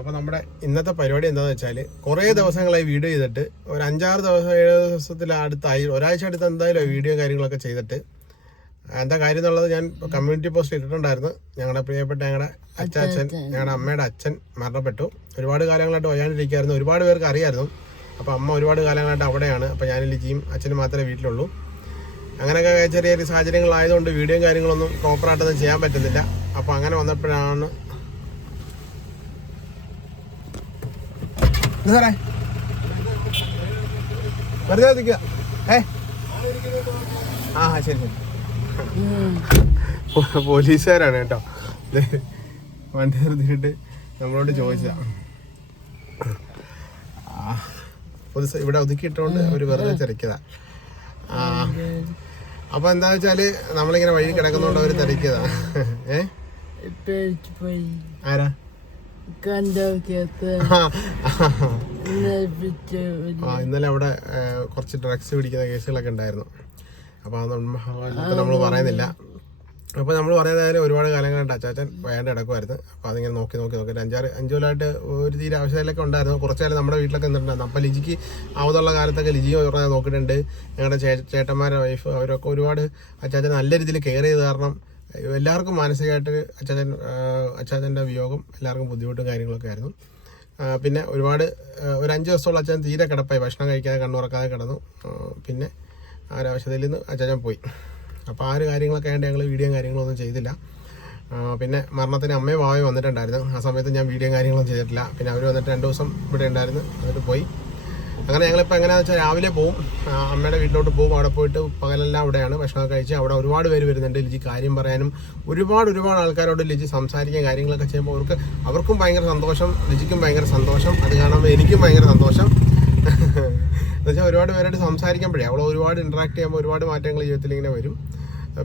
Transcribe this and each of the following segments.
അപ്പോൾ നമ്മുടെ ഇന്നത്തെ പരിപാടി എന്താണെന്ന് വെച്ചാൽ കുറേ ദിവസങ്ങളായി വീഡിയോ ചെയ്തിട്ട് ഒരു അഞ്ചാറ് ദിവസം ഏഴ് ദിവസത്തിൽ അടുത്തായി ഒരാഴ്ച അടുത്ത് എന്തായാലും വീഡിയോ കാര്യങ്ങളൊക്കെ ചെയ്തിട്ട്. എന്താ കാര്യം എന്നുള്ളത് ഞാൻ കമ്മ്യൂണിറ്റി പോസ്റ്റ് ഇട്ടിട്ടുണ്ടായിരുന്നു. ഞങ്ങളുടെ പ്രിയപ്പെട്ട ഞങ്ങളുടെ അച്ചാച്ചൻ ഞങ്ങളുടെ അമ്മയുടെ അച്ഛൻ മരണപ്പെട്ടു. ഒരുപാട് കാലങ്ങളായിട്ട് വയ്യാണ്ടിരിക്കുകയായിരുന്നു ഒരുപാട് പേർക്ക് അറിയായിരുന്നു. അപ്പോൾ അമ്മ ഒരുപാട് കാലങ്ങളായിട്ട് അവിടെയാണ്. അപ്പോൾ ഞാൻ ലിജിയും അച്ഛനും മാത്രമേ വീട്ടിലുള്ളൂ. അങ്ങനെയൊക്കെ ചെറിയ ചെറിയ സാഹചര്യങ്ങളായതുകൊണ്ട് വീഡിയോയും കാര്യങ്ങളൊന്നും പ്രോപ്പറായിട്ടൊന്നും ചെയ്യാൻ പറ്റുന്നില്ല. അപ്പോൾ അങ്ങനെ വന്നപ്പോഴാണ് സാറേ. വെറുതെ നിൽക്കുക ഏ? ആ ശരി ശരി. പോലീസുകാരാണ് കേട്ടോ. വണ്ടി നിർത്തിയിട്ട് നമ്മളോട് ചോദിച്ചതാ. പൊതുസ ഇവിടെ ഒതുക്കിയിട്ടുകൊണ്ട് അവർ വെറുതെ തിരക്കിയതാ. ആ അപ്പൊ എന്താ വെച്ചാൽ നമ്മളിങ്ങനെ വഴി കിടക്കുന്നോണ്ട് അവർ തിരക്കിയതാ. ഏ? ആരാ കണ്ടോക്കത്ത് ആ, നയിപ്പിച്ച് ആ ഇന്നലെ അവിടെ കുറച്ച് ഡ്രഗ്സ് പിടിക്കുന്ന കേസുകളൊക്കെ ഉണ്ടായിരുന്നു. അപ്പോൾ അത് നമ്മൾ പറയുന്നില്ല. അപ്പോൾ നമ്മൾ പറയുന്നതിന് ഒരുപാട് കാലങ്ങളായിട്ട് അച്ചാച്ചൻ വേണ്ട കിടക്കുമായിരുന്നു അപ്പോൾ അതിങ്ങനെ നോക്കി നോക്കി നോക്കി. അഞ്ചാറ് അഞ്ച് കൊല്ലമായിട്ട് ഒരു തീരെ ആവശ്യത്തിലൊക്കെ ഉണ്ടായിരുന്നു. കുറച്ച് കാലം നമ്മുടെ വീട്ടിലൊക്കെ നിന്നിട്ടുണ്ടായിരുന്നു. അപ്പോൾ ലിജിക്ക് ആവതുള്ള കാലത്തൊക്കെ ലിജി നോക്കിയിട്ടുണ്ട്. ഞങ്ങളുടെ ചേട്ടന്മാരുടെ വൈഫ് അവരൊക്കെ ഒരുപാട് അച്ചാച്ചൻ നല്ല രീതിയിൽ കെയർ ചെയ്ത് കാരണം എല്ലാവർക്കും മാനസികമായിട്ട് അച്ചാച്ചൻ അച്ചാച്ചന്റെ വിയോഗം എല്ലാവർക്കും ബുദ്ധിമുട്ടും കാര്യങ്ങളൊക്കെ ആയിരുന്നു. പിന്നെ ഒരുപാട് ഒരു അഞ്ച് ദിവസത്തോളം അച്ഛൻ തീരെ കിടപ്പായി. ഭക്ഷണം കഴിക്കാതെ കണ്ണുറക്കാതെ കിടന്നു. പിന്നെ ആ ഒരു നിന്ന് അച്ഛൻ പോയി. അപ്പോൾ ആ ഒരു കാര്യങ്ങളൊക്കെ ആയതുകൊണ്ട് ഞങ്ങൾ വീഡിയോയും കാര്യങ്ങളൊന്നും ചെയ്തില്ല. പിന്നെ മരണത്തിന് അമ്മയും വാവയും വന്നിട്ടുണ്ടായിരുന്നു. ആ സമയത്ത് ഞാൻ വീഡിയോയും കാര്യങ്ങളൊന്നും ചെയ്തിട്ടില്ല. പിന്നെ അവർ വന്നിട്ട് രണ്ട് ദിവസം ഇവിടെ ഉണ്ടായിരുന്നു. എന്നിട്ട് പോയി. അങ്ങനെ ഞങ്ങളിപ്പോൾ എങ്ങനെയാണെന്ന് വെച്ചാൽ രാവിലെ ആ, അമ്മയുടെ വീട്ടിലോട്ട് പോകും അവിടെ പോയിട്ട് പകലെല്ലാം അവിടെയാണ് ഭക്ഷണമൊക്കെ കഴിച്ച് അവിടെ ഒരുപാട് പേര് വരുന്നുണ്ട് ലിജി കാര്യം പറയാനും. ഒരുപാട് ഒരുപാട് ആൾക്കാരോട് ലിജി സംസാരിക്കാൻ കാര്യങ്ങളൊക്കെ ചെയ്യുമ്പോൾ അവർക്ക് അവർക്കും ഭയങ്കര സന്തോഷം ലിജിക്കും ഭയങ്കര സന്തോഷം. അത് കാണുമ്പോൾ എനിക്കും ഭയങ്കര സന്തോഷം. എന്നുവെച്ചാൽ ഒരുപാട് പേരായിട്ട് സംസാരിക്കുമ്പോഴേ അവൾ ഒരുപാട് ഇൻട്രാക്ട് ചെയ്യുമ്പോൾ ഒരുപാട് മാറ്റങ്ങൾ ജീവിതത്തിൽ ഇങ്ങനെ വരും.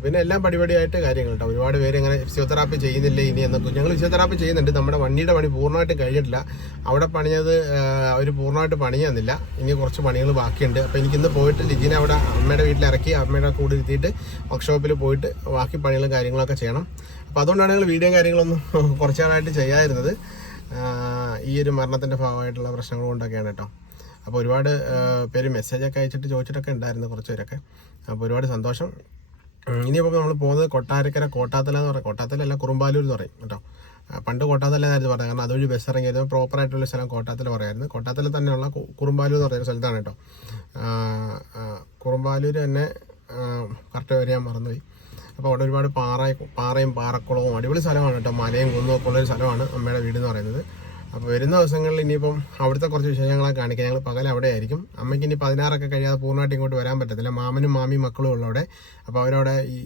പിന്നെ എല്ലാം പടിപടിയായിട്ട് കാര്യങ്ങൾ കേട്ടോ ഒരുപാട് പേര് ഇങ്ങനെ ഫിസിയോതെറാപ്പി ചെയ്യുന്നില്ല ഇനി എന്നൊക്കെ ഞങ്ങൾ ഫിസിയോതെറാപ്പി ചെയ്യുന്നുണ്ട്. നമ്മുടെ വണ്ടിയുടെ പണി പൂർണമായിട്ട് കഴിഞ്ഞിട്ടില്ല. അവിടെ പണിഞ്ഞത് അവർ പൂർണമായിട്ട് പണി തന്നില്ല ഇനി കുറച്ച് പണികൾ ബാക്കിയുണ്ട്. അപ്പോൾ എനിക്കിന്ന് പോയിട്ട് ലിജിനെ അവിടെ അമ്മയുടെ വീട്ടിൽ ഇറക്കി അമ്മയുടെ കൂടെ ഇരുത്തിയിട്ട് വർക്ക്ഷോപ്പിൽ പോയിട്ട് ബാക്കി പണികളും കാര്യങ്ങളൊക്കെ ചെയ്യണം. അപ്പോൾ അതുകൊണ്ടാണ് ഞങ്ങൾ വീഡിയോ കാര്യങ്ങളൊന്നും കുറച്ച് നാളായിട്ട് ചെയ്യാതിരുന്നത്. ഈ ഒരു മരണത്തിന്റെ ഭാഗമായിട്ടുള്ള പ്രശ്നങ്ങൾ കൊണ്ടൊക്കെയാണ് കേട്ടോ. അപ്പോൾ ഒരുപാട് പേര് മെസ്സേജൊക്കെ അയച്ചിട്ട് ചോദിച്ചിട്ടൊക്കെ ഉണ്ടായിരുന്നു കുറച്ച് പേരൊക്കെ. അപ്പോൾ ഒരുപാട് സന്തോഷം. ഇനിയിപ്പോൾ നമ്മൾ പോകുന്നത് കൊട്ടാരക്കര കോട്ടാത്തല എന്ന് പറയും. കോട്ടാത്തല അല്ല കുറുമ്പാലൂർ എന്ന് പറയും കേട്ടോ. പണ്ട് കോട്ടാത്തല എന്നായിരുന്നു പറയുന്നത് കാരണം അതുവഴി ബസ് ഇറങ്ങിയത് പ്രോപ്പർ ആയിട്ടുള്ള സ്ഥലം കോട്ടാത്തല പറയായിരുന്നു. കോട്ടാത്തല തന്നെയുള്ള കുറുമ്പാലൂർ എന്ന് പറയുന്ന സ്ഥലത്താണ് കേട്ടോ. കുറുമ്പാലൂർ തന്നെ കറക്റ്റ് വരെ ഞാൻ മറന്നുപോയി. അപ്പോൾ അവിടെ ഒരുപാട് പാറ പാറയും പാറക്കുളവും അടിപൊളി സ്ഥലമാണ് കേട്ടോ. മലയും കുന്നും ഒക്കെ ഉള്ളൊരു സ്ഥലമാണ് അമ്മയുടെ വീട് എന്ന് പറയുന്നത്. അപ്പോൾ വരുന്ന ദിവസങ്ങളിൽ ഇനിയിപ്പം അവിടുത്തെ കുറച്ച് വിശേഷങ്ങളൊക്കെ കാണിക്കാം. ഞങ്ങൾ പകൽ അവിടെ ആയിരിക്കും അമ്മയ്ക്ക് ഇനി പതിനാറൊക്കെ കഴിയാതെ പൂർണമായിട്ട് ഇങ്ങോട്ട് വരാൻ പറ്റത്തില്ല. മാമനും മാമിയും മക്കളും ഉള്ളവിടെ അപ്പോൾ അവരവിടെ ഈ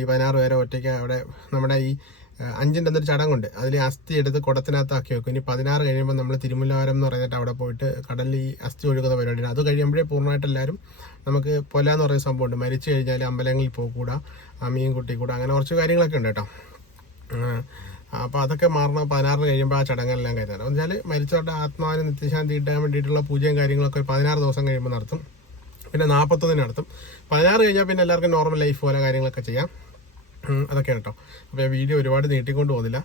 ഈ പതിനാറ് പേരെ ഒറ്റയ്ക്ക് അവിടെ നമ്മുടെ ഈ അഞ്ചിന്റെ എന്തൊരു ചടങ്ങുണ്ട്. അതിൽ അസ്ഥി എടുത്ത് കുടത്തിനകത്താക്കി വെക്കും. ഇനി പതിനാറ് കഴിയുമ്പോൾ നമ്മൾ തിരുമുല്ലവാരം എന്ന് പറഞ്ഞിട്ട് അവിടെ പോയിട്ട് കടലിൽ ഈ അസ്ഥി ഒഴുകുന്ന പരിപാടിയാണ്. അത് കഴിയുമ്പോഴേ പൂർണമായിട്ട് എല്ലാവരും നമുക്ക് പൊല എന്ന് പറയുന്ന സംഭവമുണ്ട്. മരിച്ചു കഴിഞ്ഞാൽ അമ്പലങ്ങളിൽ പോകൂടാ അമ്മയും കുട്ടി കൂടാ. അങ്ങനെ കുറച്ച് കാര്യങ്ങളൊക്കെ ഉണ്ട് കേട്ടോ. അപ്പോൾ അതൊക്കെ മാറണം. പതിനാറിന് കഴിയുമ്പോൾ ആ ചടങ്ങെല്ലാം കരുതണം എന്ന് വെച്ചാൽ മരിച്ചവരുടെ ആത്മാവിന് നിത്യശാന്തി കിട്ടാൻ വേണ്ടിയിട്ടുള്ള പൂജയും കാര്യങ്ങളൊക്കെ ഒരു പതിനാറ് ദിവസം കഴിയുമ്പോൾ നടത്തും. പിന്നെ നാൽപ്പത്തൊന്നിന് നടത്തും. പതിനാറ് കഴിഞ്ഞാൽ പിന്നെ എല്ലാവർക്കും നോർമൽ ലൈഫ് പോലെ കാര്യങ്ങളൊക്കെ ചെയ്യാം. അതൊക്കെയാണ് കേട്ടോ അപ്പോൾ വീഡിയോ ഒരുപാട് നീട്ടിക്കൊണ്ട് പോകുന്നില്ല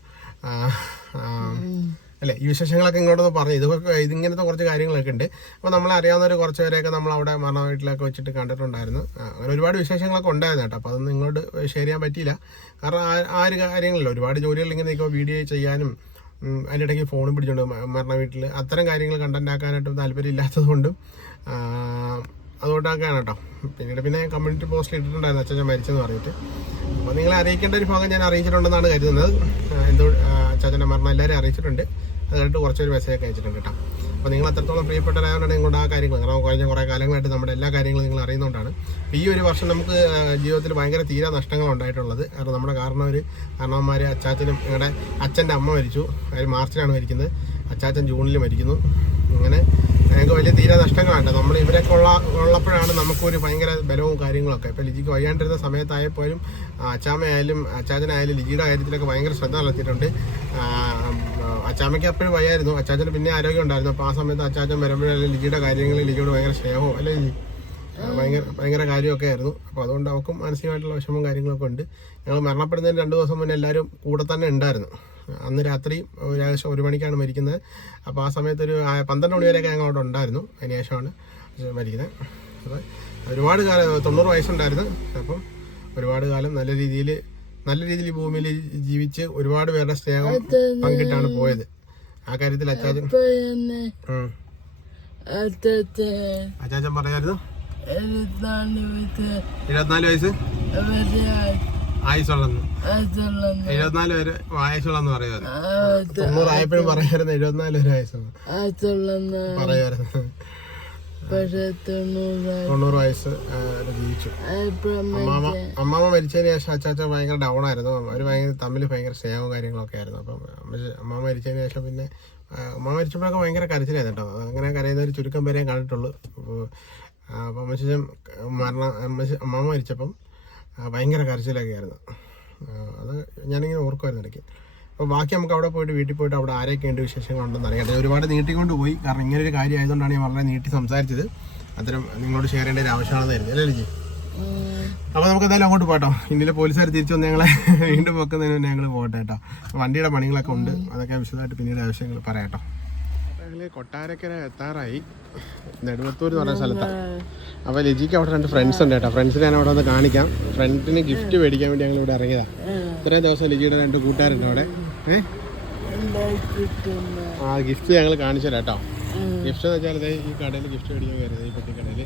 അല്ലേ? ഈ വിശേഷങ്ങളൊക്കെ ഇങ്ങോട്ടൊന്ന് പറഞ്ഞു ഇതൊക്കെ ഇതിങ്ങനത്തെ കുറച്ച് കാര്യങ്ങളൊക്കെ ഉണ്ട്. അപ്പോൾ നമ്മൾ അറിയാവുന്നവർ കുറച്ച് പേരെയൊക്കെ നമ്മൾ അവിടെ മരണ വീട്ടിലൊക്കെ വെച്ചിട്ട് കണ്ടിട്ടുണ്ടായിരുന്നു. അങ്ങനെ ഒരുപാട് വിശേഷങ്ങളൊക്കെ ഉണ്ടായിരുന്നു കേട്ടോ. അപ്പോൾ അതൊന്നും ഇങ്ങോട്ട് ഷെയർ ചെയ്യാൻ പറ്റിയില്ല. കാരണം ആ ഒരു കാര്യങ്ങളില്ല ഒരുപാട് ജോലികൾ ഇങ്ങനെ വീഡിയോ ചെയ്യാനും അതിന്റെ ഇടയ്ക്ക് ഫോണും പിടിച്ചുകൊണ്ട് മരണ വീട്ടിൽ അത്തരം കാര്യങ്ങൾ കണ്ടന്റ് ആക്കാനായിട്ടും താല്പര്യം ഇല്ലാത്തതുകൊണ്ടും ആ, അതുകൊണ്ടൊക്കെയാണ് കേട്ടോ പിന്നീട് പിന്നെ കമ്മ്യൂണിറ്റി പോസ്റ്റിൽ ഇട്ടിട്ടുണ്ടായിരുന്നു അച്ഛൻ മരിച്ചെന്ന് പറഞ്ഞിട്ട്. അപ്പോൾ നിങ്ങളെ അറിയിക്കേണ്ട ഒരു ഭാഗം ഞാൻ അറിയിച്ചിട്ടുണ്ടെന്നാണ് കരുതുന്നത്. എന്തോ അച്ചാച്ചന്റെ മരണം എല്ലാവരും അറിയിച്ചിട്ടുണ്ട്. അതായിട്ട് കുറച്ചൊരു മെസ്സേജ് അയച്ചിട്ടുണ്ട് കേട്ടോ. അപ്പോൾ നിങ്ങൾ അത്രത്തോളം പ്രിയപ്പെട്ടവരായതുകൊണ്ടാണ് നിങ്ങളുടെ ആ കാര്യങ്ങൾ കാരണം കഴിഞ്ഞ കുറേ കാലങ്ങളായിട്ട് നമ്മുടെ എല്ലാ കാര്യങ്ങളും നിങ്ങൾ അറിയുന്നതുകൊണ്ടാണ്. ഈ ഒരു വർഷം നമുക്ക് ജീവിതത്തിൽ ഭയങ്കര തീരെ നഷ്ടങ്ങൾ ഉണ്ടായിട്ടുള്ളത്. കാരണം നമ്മുടെ കാരണവർ കാരണവന്മാർ അച്ചാച്ചനും ഞങ്ങളുടെ അച്ഛന്റെ അമ്മ മരിച്ചു. അവർ മാർച്ചിലാണ് മരിക്കുന്നത്. അച്ചാച്ചൻ ജൂണിൽ മരിക്കുന്നു. അങ്ങനെ ഞങ്ങൾക്ക് വലിയ തീരെ നഷ്ടങ്ങളാണ്. നമ്മൾ ഇവരൊക്കെ ഉള്ള ഉള്ളപ്പോഴാണ് നമുക്കൊരു ഭയങ്കര ബലവും കാര്യങ്ങളൊക്കെ. ഇപ്പോൾ ലിജിക്ക് വയ്യാണ്ടിരുന്ന സമയത്തായപ്പോഴും അച്ചാമ്മയായാലും അച്ചാച്ചനായാലും ലിജിയുടെ കാര്യത്തിലൊക്കെ ഭയങ്കര ശ്രദ്ധ നടത്തിയിട്ടുണ്ട്. അച്ചാമ്മയ്ക്ക് അപ്പോഴും വയ്യായിരുന്നു. അച്ചാച്ചന് പിന്നെ ആരോഗ്യം ഉണ്ടായിരുന്നു. അപ്പോൾ ആ സമയത്ത് അച്ചാച്ചൻ വരുമ്പോഴായാലും ലിജിയുടെ കാര്യങ്ങളിൽ ലിജിയോട് ഭയങ്കര സ്നേഹവും അല്ലേ ലിജി? ഭയങ്കര ഭയങ്കര കാര്യമൊക്കെ ആയിരുന്നു. അപ്പോൾ അതുകൊണ്ട് അവർക്കും മാനസികമായിട്ടുള്ള വിഷമവും കാര്യങ്ങളൊക്കെ ഉണ്ട്. ഞങ്ങൾ മരണപ്പെടുന്നതിന് രണ്ട് ദിവസം മുന്നേ എല്ലാവരും കൂടെ തന്നെ ഉണ്ടായിരുന്നു. അന്ന് രാത്രി ഒരു ഏകദേശം ഒരു മണിക്കാണ് മരിക്കുന്നത്. അപ്പോൾ ആ സമയത്ത് ഒരു പന്ത്രണ്ട് മണി വരെയൊക്കെ ഞങ്ങൾ അവിടെ ഉണ്ടായിരുന്നു. അതിന് ശേഷമാണ് മരിക്കുന്നത്. അപ്പോൾ ഒരുപാട് കാലം തൊണ്ണൂറ് വയസ്സുണ്ടായിരുന്നു. അപ്പം ഒരുപാട് കാലം നല്ല രീതിയിൽ നല്ല രീതിയിൽ ഭൂമിയിൽ ജീവിച്ച് ഒരുപാട് പേരുടെ സ്നേഹം പങ്കിട്ടാണ് പോയത്. ആ കാര്യത്തിൽ അച്ചാച്ചൻ. അച്ചാച്ചൻ പറയായിരുന്നു? ഇരുപത്തിനാല് വയസ്സ്. ആയുസുള്ളെന്ന്. എഴുപത്തിനാല് വരെ ആയുസുള്ളെന്ന് പറയുമായിരുന്നു തൊണ്ണൂറായപ്പോഴും പറയായിരുന്നു എഴുപത്തിനാല് വരെ ആയുസുള്ള. പറയുമായിരുന്നു പക്ഷെ തൊണ്ണൂറ് വയസ്സ് ജീവിച്ചു. അമ്മാമ അമ്മാമ മരിച്ചതിന് ശേഷം അച്ചാച്ച ഭയങ്കര ഡൗൺ ആയിരുന്നു അവർ ഭയങ്കര തമ്മിൽ ഭയങ്കര സ്നേഹവും കാര്യങ്ങളൊക്കെ ആയിരുന്നു. അപ്പം അമ്മ- മരിച്ചതിന് ശേഷം പിന്നെ അമ്മ മരിച്ചപ്പോഴൊക്കെ ഭയങ്കര കരച്ചിലായിരുന്നു കേട്ടോ. അങ്ങനെ കരയുന്ന ഒരു ചുരുക്കം പേരെ കണ്ടിട്ടുള്ളൂ. അപ്പോൾ അമ്മ അമ്മച്ചൻ മരണം അമ്മ മരിച്ചപ്പം ഭയങ്കര കരച്ചിലൊക്കെ ആയിരുന്നു അത് ഞാനിങ്ങനെ ഓർക്കുമായിരുന്നു ഇടയ്ക്ക്. അപ്പോൾ ബാക്കി നമുക്ക് അവിടെ പോയിട്ട് വീട്ടിൽ പോയിട്ട് അവിടെ ആരൊക്കെ ഉണ്ട് വിശേഷങ്ങളുണ്ടെന്ന് അറിയാം. ഒരുപാട് നീട്ടിക്കൊണ്ട് പോയി. കാരണം ഇങ്ങനെ ഒരു കാര്യം ആയതുകൊണ്ടാണ് ഞാൻ വളരെ നീട്ടി സംസാരിച്ചത്. അത്തരം നിങ്ങളോട് ഷെയർ ചെയ്യേണ്ട ഒരു ആവശ്യമാണെന്ന് കരുതി. അല്ലേ ലിജി? അപ്പോൾ നമുക്ക് എന്തായാലും അങ്ങോട്ട് പോട്ടോ ഇന്ത്യയിലെ പോലീസുകാർ തിരിച്ചു വന്ന് ഞങ്ങളെ വീണ്ടും വെക്കുന്നതിന് മുന്നേ ഞങ്ങൾ പോട്ടെ കേട്ടോ. വണ്ടിയുടെ പണികളൊക്കെ ഉണ്ട്. അതൊക്കെ വിശദമായിട്ട് പിന്നീട് ആവശ്യങ്ങൾ പറയാട്ടോ ഞങ്ങൾ കൊട്ടാരക്കര എത്താറായി. നെടുവത്തൂർ എന്ന് പറയുന്ന സ്ഥലത്താണ് അപ്പോൾ ലിജിക്ക് അവിടെ രണ്ട് ഫ്രണ്ട്സ് ഉണ്ട് കേട്ടോ. ഫ്രണ്ട്സിനെ ഞാൻ അവിടെ വന്ന് കാണിക്കാം. ഫ്രണ്ടിന് ഗിഫ്റ്റ് മേടിക്കാൻ വേണ്ടി ഞങ്ങൾ ഇവിടെ ഇറങ്ങിയതാണ് ഇത്രയും ദിവസം ലിജിയുടെ രണ്ട് കൂട്ടുകാരുണ്ട് അവിടെ. ആ ഗിഫ്റ്റ് ഞങ്ങൾ കാണിച്ചു തരാം കേട്ടോ. ഗിഫ്റ്റ് എന്ന് വെച്ചാൽ ഈ കടയിൽ ഗിഫ്റ്റ് മേടിക്കാൻ കയറിയത് ഈ പെട്ടിക്കടയിൽ.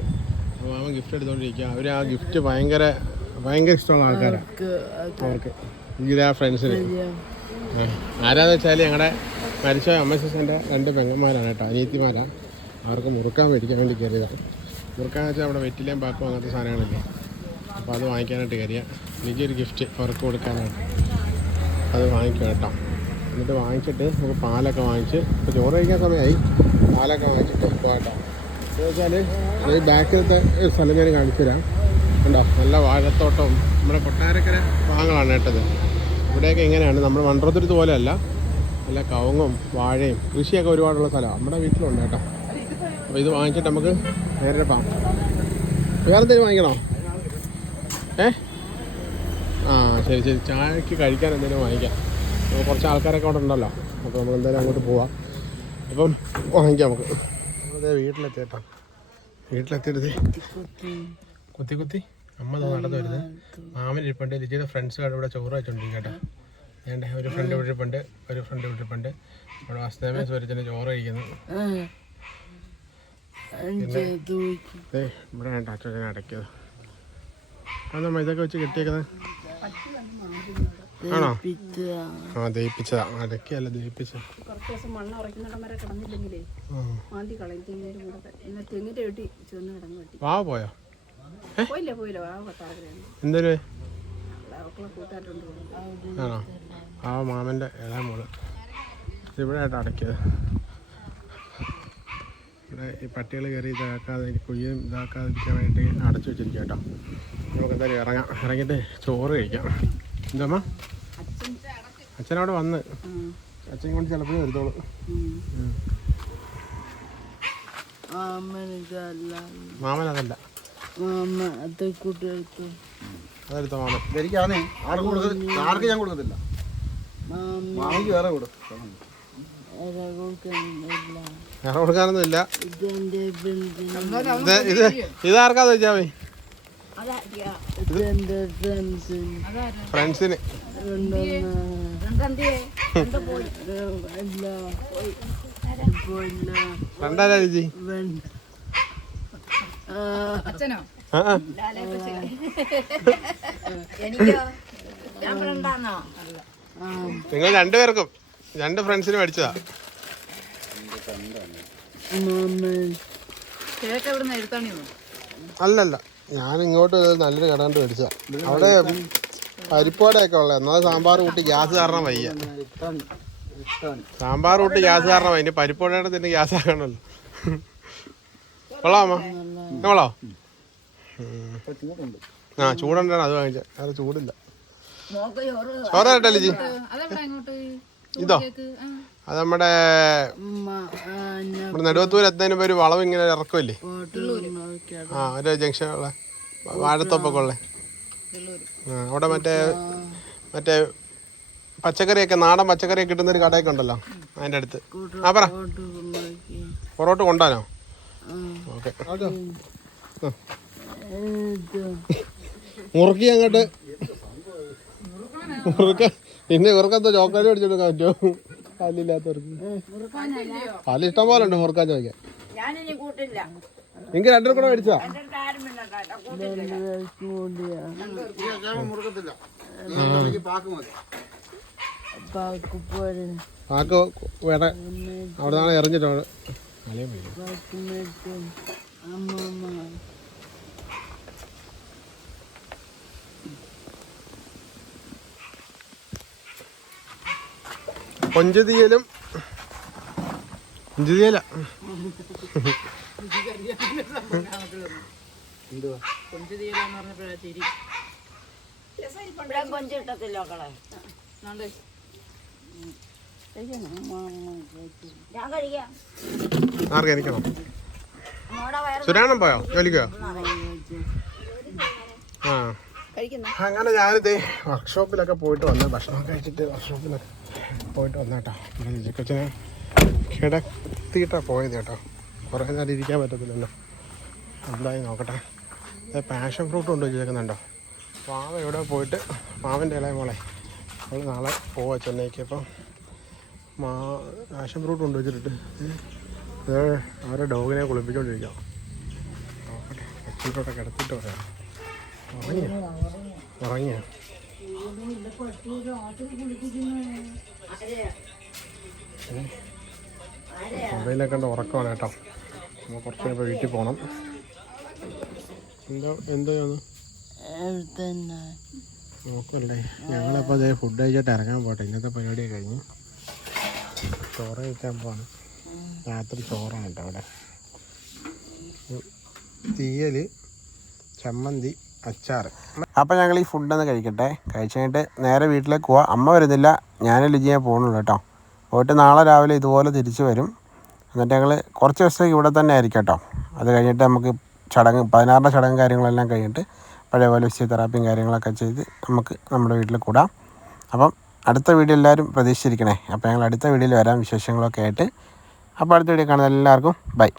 അപ്പോൾ മാമൻ ഗിഫ്റ്റ് എടുത്തുകൊണ്ടിരിക്കുക അവർ ആ ഗിഫ്റ്റ് ഭയങ്കര ഭയങ്കര ഇഷ്ടമുള്ള ആൾക്കാരാണ് അവർക്ക് ഫ്രണ്ട്സിന് ആരാന്ന് വെച്ചാൽ ഞങ്ങളുടെ മരിച്ച അമ്മശേഷന്റെ രണ്ട് പെങ്ങന്മാരാണ് കേട്ടോ. അനിയത്തിമാരാണ് അവർക്ക് മുറുക്കാൻ മേടിക്കാൻ വേണ്ടി കയറിയതാണ് മുറുക്കാന്ന് വെച്ചാൽ അവിടെ വെറ്റിലേം പാക്കും അങ്ങനത്തെ സാധനങ്ങളില്ലേ? അപ്പോൾ അത് വാങ്ങിക്കാനായിട്ട് കയറിയ. എനിക്കൊരു ഗിഫ്റ്റ് അവർക്ക് കൊടുക്കാനായിട്ട്. അത് വാങ്ങിക്കാം കേട്ടോ. എന്നിട്ട് വാങ്ങിച്ചിട്ട് നമുക്ക് പാലൊക്കെ വാങ്ങിച്ച് ഇപ്പോൾ ചോറ് കഴിക്കാൻ സമയമായി പാലൊക്കെ വാങ്ങിച്ചിട്ട് പോകട്ടോ എന്ന് വെച്ചാൽ ഈ ബാക്കിലത്തെ സ്ഥലം ഞാൻ കാണിച്ചു തരാം. ഉണ്ടോ നല്ല വാഴത്തോട്ടം നമ്മുടെ കൊട്ടാരക്കര ഭാഗങ്ങളാണ് കേട്ടത്. ഇവിടെയൊക്കെ എങ്ങനെയാണ്? നമ്മൾ മൺട്രോത്തുരുത്ത് പോലെയല്ല. നല്ല കവുങ്ങും വാഴയും കൃഷിയൊക്കെ ഒരുപാടുള്ള സ്ഥലമാണ്. നമ്മുടെ വീട്ടിലുണ്ട് കേട്ടോ. അപ്പോൾ ഇത് വാങ്ങിച്ചിട്ട് നമുക്ക് നേരിട്ട് പോകാം വേറെ എന്തെങ്കിലും വാങ്ങിക്കണോ? ഏ? ആ ശരി ശരി. ചായക്ക് കഴിക്കാൻ എന്തെങ്കിലും വാങ്ങിക്കാം. അപ്പോൾ കുറച്ച് ആൾക്കാരൊക്കെ അവിടെ ഉണ്ടല്ലോ. അപ്പോൾ നമ്മൾ എന്തായാലും അങ്ങോട്ട് പോവാം. അപ്പം വാങ്ങിക്കാം നമുക്ക്. അതെ വീട്ടിലെത്തി കേട്ടോ. വീട്ടിലെത്തിയിട്ട് കുത്തി. കുത്തി അമ്മ നടന്നു വരുന്നത്. മാമൻ ഇരിപ്പുണ്ട് ലിജിയുടെ ഫ്രണ്ട്സ് ഇവിടെ ചോറ് വെച്ചോണ്ടിരിക്കും കേട്ടോ. വേണ്ട ഒരു ഫ്രണ്ട് ഇവിടെ ഒരു ഫ്രണ്ട് ഇവിടെ ഇരിപ്പുണ്ട് അവിടെ വാസുദേവ സ്വരത്തിന് ചോറ് കഴിക്കുന്നു. ഇവിടെ ഞാൻ അച്ഛനെ അടയ്ക്കത് അതൊന്നും ഇതൊക്കെ വെച്ച് കെട്ടിയേക്കുന്നത് ആണോ? ആ ദയിപ്പിച്ചതാ അടയ്ക്കല്ല ദയിപ്പിച്ച കുറച്ച് ദിവസം മണ്ണ് ഉറയ്ക്കുന്നിടം വരെ കിടന്നില്ലെങ്കിലേ മാന്തി കളയും തെങ്ങിന്റെ കൂടെ. ഇന്ന് തെങ്ങിന്റെ വെട്ടി ചുവന്ന് കിടന്ന് വെട്ടി. വാവ പോയോ? പോയില്ല അവക്കുള്ള കൂട്ടുകാരുണ്ട് ആണോ? ആ മാമന്റെ ഇളയ മോൾ. ഇവിടെ ആയിട്ട് അടയ്ക്കത് ഇവിടെ ഈ പട്ടികൾ കയറി ഇതാക്കാതെ കുയ്യും ഇതാക്കാതിരിക്കാൻ വേണ്ടി അടച്ചു വെച്ചിരിക്കുക കേട്ടോ. നമുക്ക് എന്തായാലും ഇറങ്ങാം. ഇറങ്ങിയിട്ട് ചോറ് കഴിക്കാം. എന്താമ്മ? അച്ഛനവിടെ വന്ന്. അച്ഛൻ കൊണ്ട് ചിലപ്പോഴേ വരുത്തോളൂ മാമനതല്ല മാമൻ അതല്ല. അത് കൂട്ടെടുത്തു അതെടുത്ത മാമൻ എനിക്കാണേ ആർക്കും കൊടുക്കത്തില്ല ആർക്കും ഞാൻ കൊടുക്കത്തില്ല. മാമിക്ക് വേറെ കൊടുക്കും വേറെ കൊടുക്കാനൊന്നും ഇല്ല ഇത് ഇത് ഇതാർക്കാന്ന് വെച്ചാ മതി? ഇതെന്റെ ഫ്രണ്ട്സിന്. ഫ്രണ്ടല്ല ചേച്ചി? അച്ഛനോ? നിങ്ങൾ രണ്ടുപേർക്കും രണ്ട് ഫ്രണ്ട്സിന് മേടിച്ചതാ നിന്ന് അല്ലല്ല ഞാൻ ഇങ്ങോട്ട് നല്ലൊരു കട കണ്ട് മേടിച്ചതാ. അവിടെ പരിപ്പോടെയൊക്കെ ഉള്ളത്. എന്നാൽ സാമ്പാർ കൂട്ടി ഗ്യാസ് കാരണം വയ്യ. സാമ്പാർ കൂട്ടി ഗ്യാസ് കാരണം വയ്യ. പരിപ്പോടെ തന്നെ ഗ്യാസ് ആക്കണല്ലോ. കൊള്ളാമോ? കൊള്ളോ ഇപ്പൊ ചൂടുണ്ട് ആ ചൂടുണ്ടാണ് അത് വാങ്ങിച്ച. വേറെ ചൂടില്ല. ചോറായിട്ടല്ലേ ചോറ് അങ്ങോട്ട്? ഇതോ? അത് നമ്മുടെ നമ്മുടെ നെടുവത്തൂർ എത്തുന്നതിന് ഒരു വളവ് ഇങ്ങനെ ഇറക്കുമല്ലേ ആ ഒരു ജംഗ്ഷൻ ഉള്ള വാഴത്തോപ്പൊക്കെ ഉള്ളേ. ആ അവിടെ മറ്റേ മറ്റേ പച്ചക്കറിയൊക്കെ നാടൻ പച്ചക്കറിയൊക്കെ കിട്ടുന്ന ഒരു കടയൊക്കെ ഉണ്ടല്ലോ അതിന്റെ അടുത്ത്. ആ പറ. പൊറോട്ട് കൊണ്ടാനോ ഓക്കെ. മുറുക്കി അങ്ങോട്ട്. മുറുക്ക പിന്നെ ഇവർക്കെന്തോ ചോക്ലേറ്റ് മേടിച്ചെടുക്കാൻ പറ്റുമോ? പാലില്ലാത്തവർക്ക് പാൽ ഇഷ്ടം പോലെ ഉണ്ട് മുറുക്കാൻ ചോദിക്കാൻ. നിങ്ങൾക്ക് കൂട്ടില്ല. എനിക്ക് രണ്ടു കൂടെ മേടിച്ചാ? പാക്ക് അടുത്ത് അവിടെ നാളെ എറിഞ്ഞിട്ടാണ് കൂട്ടില്ല വെള്ളം കൂടിയാ ഞാൻ മുറുക്കത്തില്ല എനിക്ക് പാക്ക് മതി പാക്ക് പോലെ ആക്ക് വേറെ അവിടെ നിന്നാണ് എറിഞ്ഞിട്ട് അവിടെ അളിയൻ പോയി. പാക്ക് മേടിച്ചു അമ്മമ്മ കൊഞ്ചുതീയലും. കൊഞ്ചുതീയല. ആർക്ക് എനിക്കണോ? സുരാണം പോയോ? ജോലിക്കോ? ആ. അങ്ങനെ ഞാനിത് വർക്ക്ഷോപ്പിലൊക്കെ പോയിട്ട് വന്ന് ഭക്ഷണം കഴിച്ചിട്ട് വർക്ക്ഷോപ്പിലൊക്കെ പോയിട്ട് വന്നേട്ടോ. കേട്ടോ ലിജിക്കൊച്ചിനെ കിടത്തിയിട്ടാണ് പോയത് കേട്ടോ. കുറേ നേരം ഇരിക്കാൻ പറ്റത്തില്ലല്ലോ. എന്തായി നോക്കട്ടെ. പാഷൻ ഫ്രൂട്ട് കൊണ്ട് വെച്ചേക്കുന്നുണ്ടോ പാവ എവിടെ പോയിട്ട് പാവന്റെ ഇളയ മോളെ. അവൾ നാളെ പോവാ ചെന്നൈക്ക്. അപ്പം മാ പാഷൻ ഫ്രൂട്ട് കൊണ്ട് വെച്ചിട്ട് ഇത് അവരുടെ ഡോഗിനെ കുളിപ്പിച്ചുകൊണ്ടിരിക്കാം നോക്കട്ടെ കൊച്ചിട്ടോടെ കിടത്തിയിട്ട് പറയാം. ഉറങ്ങിയ? ഉറങ്ങിയ? മൊബൈലൊക്കെ ഉണ്ട് ഉറക്കമാണ് കേട്ടോ. നമ്മൾ കുറച്ച് കഴിയുമ്പോൾ വീട്ടിൽ പോകണം എന്താ എന്തോ തന്നെ നോക്കല്ലേ. ഞങ്ങളപ്പോൾ അതേ ഫുഡ് കഴിച്ചിട്ട് ഇറങ്ങാൻ പോട്ടെ. ഇന്നത്തെ പരിപാടിയൊക്കെ കഴിഞ്ഞു ചോറ് കഴിക്കാൻ പോവാണ്. രാത്രി ചോറാണ് കേട്ടോ അവിടെ. തീയൽ ചമ്മന്തി അച്ചാർ അപ്പോൾ ഞങ്ങൾ ഈ ഫുഡ് ഫുഡൊന്ന് കഴിക്കട്ടെ. കഴിച്ചിട്ട് നേരെ വീട്ടിലേക്ക് പോവാം. അമ്മ വരുന്നില്ല. ഞാനും ലിജിയെ പോകുന്നുള്ളൂ കേട്ടോ. പോയിട്ട് നാളെ രാവിലെ ഇതുപോലെ തിരിച്ചു വരും. എന്നിട്ട് ഞങ്ങൾ കുറച്ച് ദിവസത്തേക്ക് ഇവിടെ തന്നെ ആയിരിക്കും കേട്ടോ. അത് കഴിഞ്ഞിട്ട് നമുക്ക് ചടങ്ങ് പതിനാറിന്റെ ചടങ്ങ് കാര്യങ്ങളെല്ലാം കഴിഞ്ഞിട്ട് പഴയ പോലെ ഫിസിയോതെറാപ്പിയും കാര്യങ്ങളൊക്കെ ചെയ്ത് നമുക്ക് നമ്മുടെ വീട്ടിൽ കൂടാം. അപ്പം അടുത്ത വീഡിയോ എല്ലാവരും പ്രതീക്ഷിച്ചിരിക്കണേ. അപ്പോൾ ഞങ്ങൾ അടുത്ത വീഡിയോയിൽ വരാം. വിശേഷങ്ങളൊക്കെ ആയിട്ട്. അപ്പോൾ അടുത്ത വീഡിയോ കാണുന്ന എല്ലാവർക്കും. ബൈ.